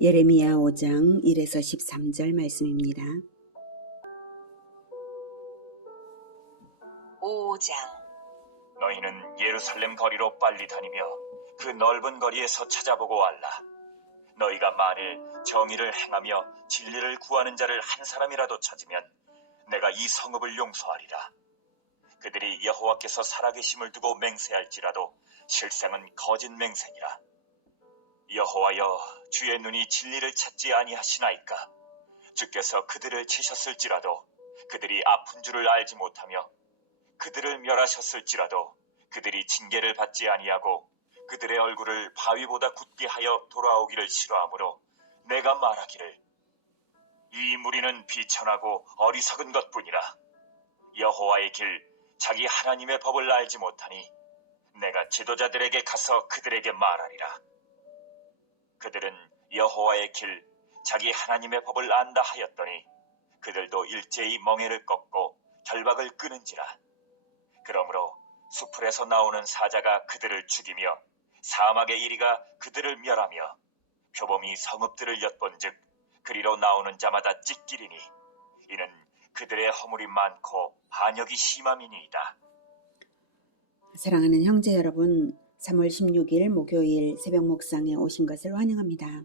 예레미야 5장 1에서 13절 말씀입니다. 5장. 너희는 예루살렘 거리로 빨리 다니며 그 넓은 거리에서 찾아보고 알라. 너희가 만일 정의를 행하며 진리를 구하는 자를 한 사람이라도 찾으면 내가 이 성읍을 용서하리라. 그들이 여호와께서 살아계심을 두고 맹세할지라도 실상은 거짓 맹세니라. 여호와여, 주의 눈이 진리를 찾지 아니하시나이까? 주께서 그들을 치셨을지라도 그들이 아픈 줄을 알지 못하며 그들을 멸하셨을지라도 그들이 징계를 받지 아니하고 그들의 얼굴을 바위보다 굳게 하여 돌아오기를 싫어하므로 내가 말하기를 이 무리는 비천하고 어리석은 것뿐이라. 여호와의 길, 자기 하나님의 법을 알지 못하니 내가 지도자들에게 가서 그들에게 말하리라. 그들은 여호와의 길, 자기 하나님의 법을 안다 하였더니 그들도 일제히 멍에를 꺾고 결박을 끊은지라. 그러므로 수풀에서 나오는 사자가 그들을 죽이며 사막의 이리가 그들을 멸하며 표범이 성읍들을 엿본즉 그리로 나오는 자마다 찢기리니 이는 그들의 허물이 많고 반역이 심함이니이다. 사랑하는 형제 여러분, 3월 16일 목요일 새벽 목상에 오신 것을 환영합니다.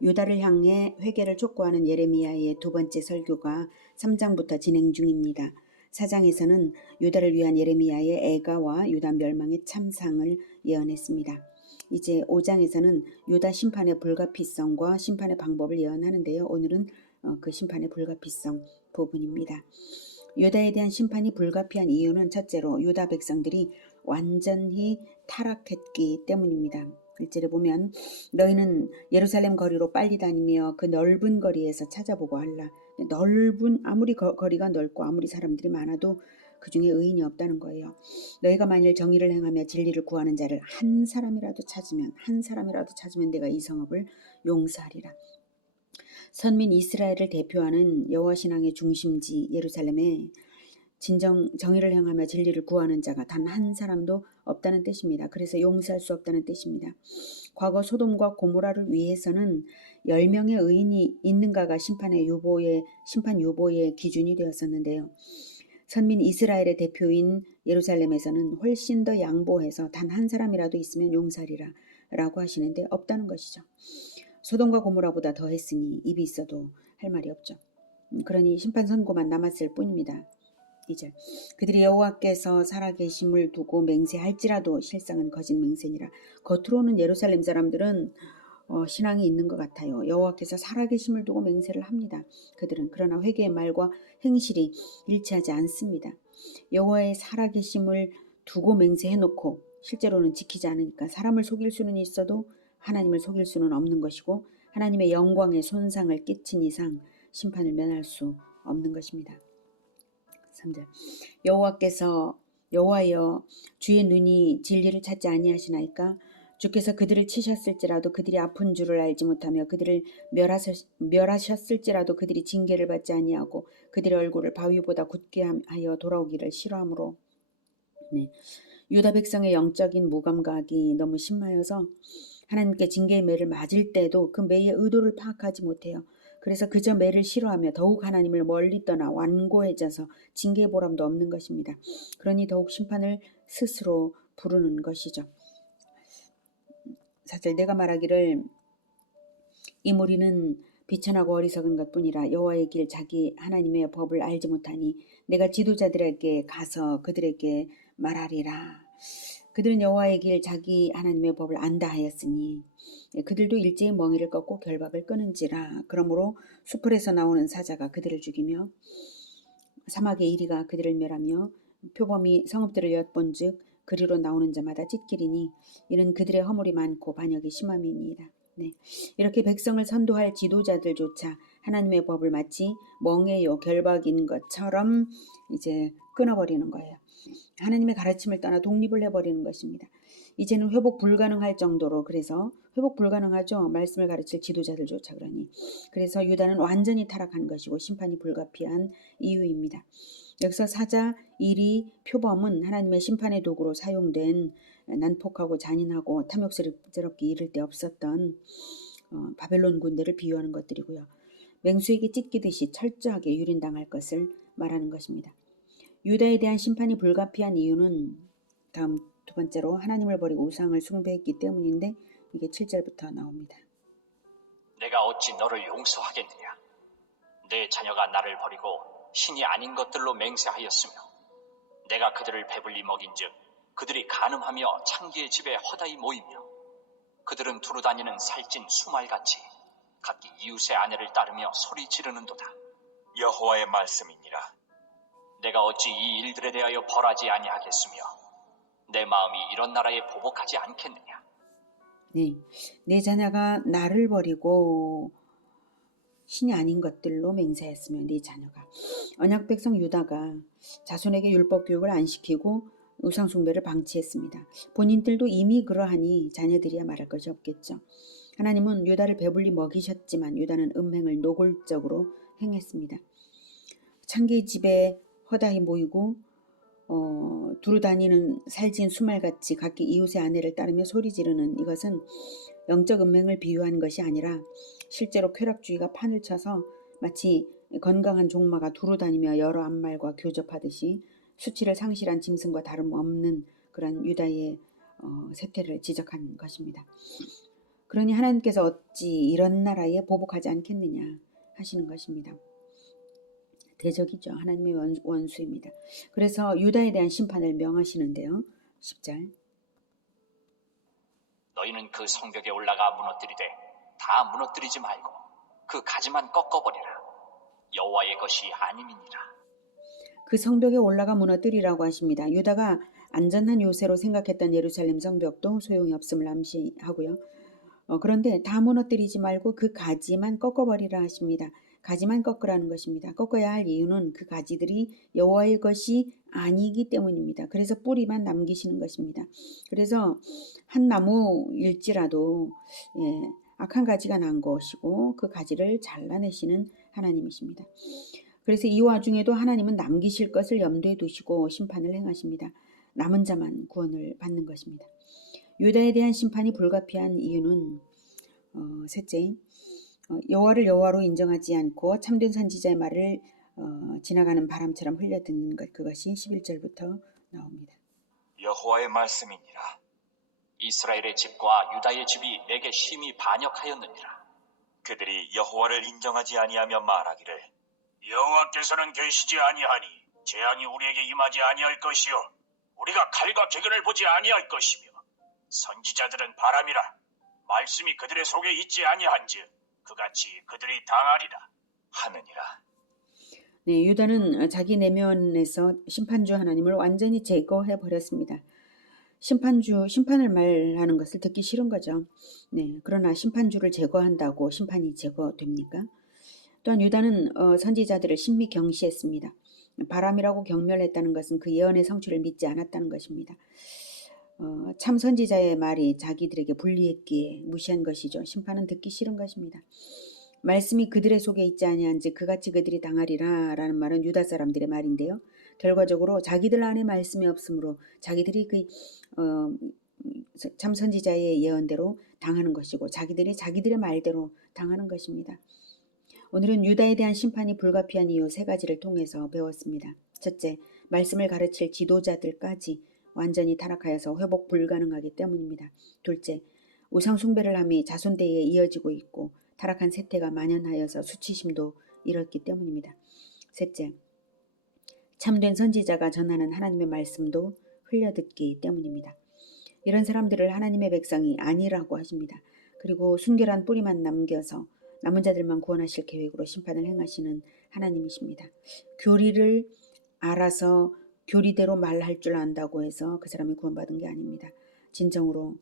유다를 향해 회개를 촉구하는 예레미야의 두 번째 설교가 3장부터 진행 중입니다. 4장에서는 유다를 위한 예레미야의 애가와 유다 멸망의 참상을 예언했습니다. 이제 5장에서는 유다 심판의 불가피성과 심판의 방법을 예언하는데요. 오늘은 그 심판의 불가피성 부분입니다. 유다에 대한 심판이 불가피한 이유는 첫째로 유다 백성들이 완전히 타락했기 때문입니다. 1절에 보면 너희는 예루살렘 거리로 빨리 다니며 그 넓은 거리에서 찾아보고 알라. 아무리 거리가 넓고 아무리 사람들이 많아도 그 중에 의인이 없다는 거예요. 너희가 만일 정의를 행하며 진리를 구하는 자를 한 사람이라도 찾으면 내가 이 성읍을 용서하리라. 선민 이스라엘을 대표하는 여호와 신앙의 중심지 예루살렘에 진정 정의를 행하며 진리를 구하는 자가 단 한 사람도 없다는 뜻입니다. 그래서 용서할 수 없다는 뜻입니다. 과거 소돔과 고모라를 위해서는 10명의 의인이 있는가가 심판 유보의 기준이 되었었는데요. 선민 이스라엘의 대표인 예루살렘에서는 훨씬 더 양보해서 단 한 사람이라도 있으면 용서하리라 라고 하시는데 없다는 것이죠. 소돔과 고모라보다 더 했으니 입이 있어도 할 말이 없죠. 그러니 심판 선고만 남았을 뿐입니다. 2절 그들이 여호와께서 살아계심을 두고 맹세할지라도 실상은 거짓 맹세니라. 겉으로는 예루살렘 사람들은 신앙이 있는 것 같아요. 여호와께서 살아계심을 두고 맹세를 합니다. 그들은 그러나 회개의 말과 행실이 일치하지 않습니다. 여호와의 살아계심을 두고 맹세해놓고 실제로는 지키지 않으니까 사람을 속일 수는 있어도 하나님을 속일 수는 없는 것이고 하나님의 영광에 손상을 끼친 이상 심판을 면할 수 없는 것입니다. 3절 여호와여 주의 눈이 진리를 찾지 아니하시나이까? 주께서 그들을 치셨을지라도 그들이 아픈 줄을 알지 못하며 그들을 멸하셨을지라도 그들이 징계를 받지 아니하고 그들의 얼굴을 바위보다 굳게 하여 돌아오기를 싫어하므로. 유다 백성의 영적인 무감각이 너무 심하여서 하나님께 징계의 매를 맞을 때도 그 매의 의도를 파악하지 못해요. 그래서 그저 매를 싫어하며 더욱 하나님을 멀리 떠나 완고해져서 징계의 보람도 없는 것입니다. 그러니 더욱 심판을 스스로 부르는 것이죠. 사실 내가 말하기를 이 무리는 비천하고 어리석은 것뿐이라 여호와의 길 자기 하나님의 법을 알지 못하니 내가 지도자들에게 가서 그들에게 말하리라. 그들은 여호와의 길 자기 하나님의 법을 안다 하였으니 그들도 일제히 멍에를 꺾고 결박을 끊은지라. 그러므로 수풀에서 나오는 사자가 그들을 죽이며 사막의 이리가 그들을 멸하며 표범이 성읍들을 엿본즉 그리로 나오는 자마다 찢기리니 이는 그들의 허물이 많고 반역이 심함이니이다. 이렇게 백성을 선도할 지도자들조차 하나님의 법을 마치 멍에요 결박인 것처럼 이제 끊어버리는 거예요. 하나님의 가르침을 떠나 독립을 해버리는 것입니다. 이제는 회복 불가능할 정도로, 그래서 회복 불가능하죠. 말씀을 가르칠 지도자들조차. 그러니 그래서 유다는 완전히 타락한 것이고 심판이 불가피한 이유입니다. 여기서 사자, 이리, 표범은 하나님의 심판의 도구로 사용된 난폭하고 잔인하고 탐욕스럽게 이를 데 없었던 바벨론 군대를 비유하는 것들이고요. 맹수에게 찢기듯이 철저하게 유린당할 것을 말하는 것입니다. 유다에 대한 심판이 불가피한 이유는 다음 두 번째로 하나님을 버리고 우상을 숭배했기 때문인데 이게 7절부터 나옵니다. 내가 어찌 너를 용서하겠느냐? 내 자녀가 나를 버리고 신이 아닌 것들로 맹세하였으며 내가 그들을 배불리 먹인즉 그들이 간음하며 창기의 집에 허다히 모이며 그들은 두루 다니는 살찐 수말같이 각기 이웃의 아내를 따르며 소리 지르는도다. 여호와의 말씀이니라. 내가 어찌 이 일들에 대하여 벌하지 아니하겠으며 내 마음이 이런 나라에 보복하지 않겠느냐? 네, 내 자녀가 나를 버리고 신이 아닌 것들로 맹세했으며 네 자녀가 언약 백성 유다가 자손에게 율법 교육을 안 시키고 우상 숭배를 방치했습니다. 본인들도 이미 그러하니 자녀들이야 말할 것이 없겠죠. 하나님은 유다를 배불리 먹이셨지만 유다는 음행을 노골적으로 행했습니다. 창기 집에 허다히 모이고 두루 다니는 살찐 수말같이 각기 이웃의 아내를 따르며 소리 지르는 이것은 영적 음행을 비유하는 것이 아니라 실제로 쾌락주의가 판을 쳐서 마치 건강한 종마가 두루 다니며 여러 암말과 교접하듯이 수치를 상실한 짐승과 다름없는 그런 유다의 세태를 지적한 것입니다. 그러니 하나님께서 어찌 이런 나라에 보복하지 않겠느냐 하시는 것입니다. 대적이죠. 하나님의 원수입니다. 그래서 유다에 대한 심판을 명하시는데요. 10절 너희는 그 성벽에 올라가 무너뜨리되 다 무너뜨리지 말고 그 가지만 꺾어버리라. 여호와의 것이 아님이니라. 그 성벽에 올라가 무너뜨리라고 하십니다. 유다가 안전한 요새로 생각했던 예루살렘 성벽도 소용이 없음을 암시하고요. 그런데 다 무너뜨리지 말고 그 가지만 꺾어버리라 하십니다. 가지만 꺾으라는 것입니다. 꺾어야 할 이유는 그 가지들이 여호와의 것이 아니기 때문입니다. 그래서 뿌리만 남기시는 것입니다. 그래서 한 나무일지라도 악한 가지가 난 것이고 그 가지를 잘라내시는 하나님이십니다. 그래서 이 와중에도 하나님은 남기실 것을 염두에 두시고 심판을 행하십니다. 남은 자만 구원을 받는 것입니다. 유다에 대한 심판이 불가피한 이유는 셋째, 여호와를 여호와로 인정하지 않고 참된 선지자의 말을 지나가는 바람처럼 흘려듣는 것, 그것이 11절부터 나옵니다. 여호와의 말씀이니라. 이스라엘의 집과 유다의 집이 내게 심히 반역하였느니라. 그들이 여호와를 인정하지 아니하며 말하기를 여호와께서는 계시지 아니하니 재앙이 우리에게 임하지 아니할 것이요 우리가 칼과 객연을 보지 아니할 것이며 선지자들은 바람이라 말씀이 그들의 속에 있지 아니한즉 그같이 그들이 당하리라 하느니라. 네, 유다는 자기 내면에서 심판주 하나님을 완전히 제거해 버렸습니다. 심판을 말하는 것을 듣기 싫은 거죠. 네, 그러나 심판주를 제거한다고 심판이 제거됩니까? 또한 유다는 선지자들을 신미 경시했습니다. 바람이라고 경멸했다는 것은 그 예언의 성취를 믿지 않았다는 것입니다. 참 선지자의 말이 자기들에게 불리했기에 무시한 것이죠. 심판은 듣기 싫은 것입니다. 말씀이 그들의 속에 있지 아니한지 그같이 그들이 당하리라 라는 말은 유다 사람들의 말인데요. 결과적으로 자기들 안에 말씀이 없으므로 자기들이 참 선지자의 예언대로 당하는 것이고 자기들이 자기들의 말대로 당하는 것입니다. 오늘은 유다에 대한 심판이 불가피한 이유 세 가지를 통해서 배웠습니다. 첫째, 말씀을 가르칠 지도자들까지 완전히 타락하여서 회복 불가능하기 때문입니다. 둘째, 우상 숭배를 함이 자손대에 이어지고 있고 타락한 세태가 만연하여서 수치심도 이렇기 때문입니다. 셋째, 참된 선지자가 전하는 하나님의 말씀도 흘려듣기 때문입니다. 이런 사람들을 하나님의 백성이 아니라고 하십니다. 그리고 순결한 뿌리만 남겨서 남은 자들만 구원하실 계획으로 심판을 행하시는 하나님이십니다. 교리를 알아서 교리대로 말할 줄 안다고 해서 그 사람이 구원받은 게 아닙니다. 진정으로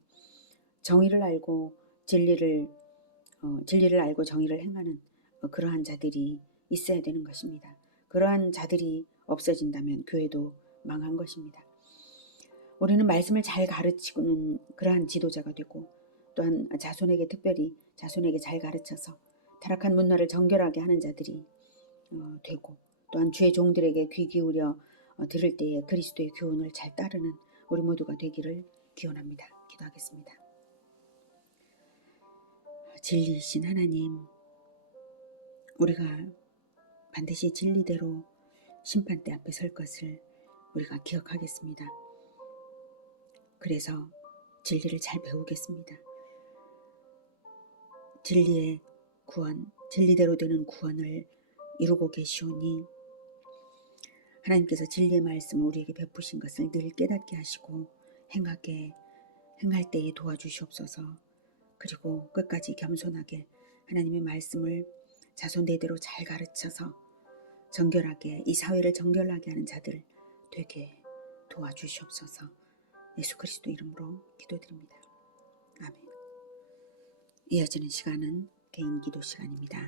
정의를 알고 진리를 알고 정의를 행하는 그러한 자들이 있어야 되는 것입니다. 그러한 자들이 없어진다면 교회도 망한 것입니다. 우리는 말씀을 잘 가르치는 그러한 지도자가 되고 또한 특별히 자손에게 잘 가르쳐서 타락한 문화를 정결하게 하는 자들이 되고 또한 주의 종들에게 귀 기울여 들을 때에 그리스도의 교훈을 잘 따르는 우리 모두가 되기를 기원합니다. 기도하겠습니다. 진리이신 하나님, 우리가 반드시 진리대로 심판대 앞에 설 것을 우리가 기억하겠습니다. 그래서 진리를 잘 배우겠습니다. 진리의 구원, 진리대로 되는 구원을 이루고 계시오니 하나님께서 진리의 말씀을 우리에게 베푸신 것을 늘 깨닫게 하시고 행할 때에 도와주시옵소서. 그리고 끝까지 겸손하게 하나님의 말씀을 자손대대로 잘 가르쳐서 정결하게, 이 사회를 정결하게 하는 자들 되게 도와주시옵소서. 예수 그리스도 이름으로 기도드립니다. 아멘. 이어지는 시간은 개인 기도 시간입니다.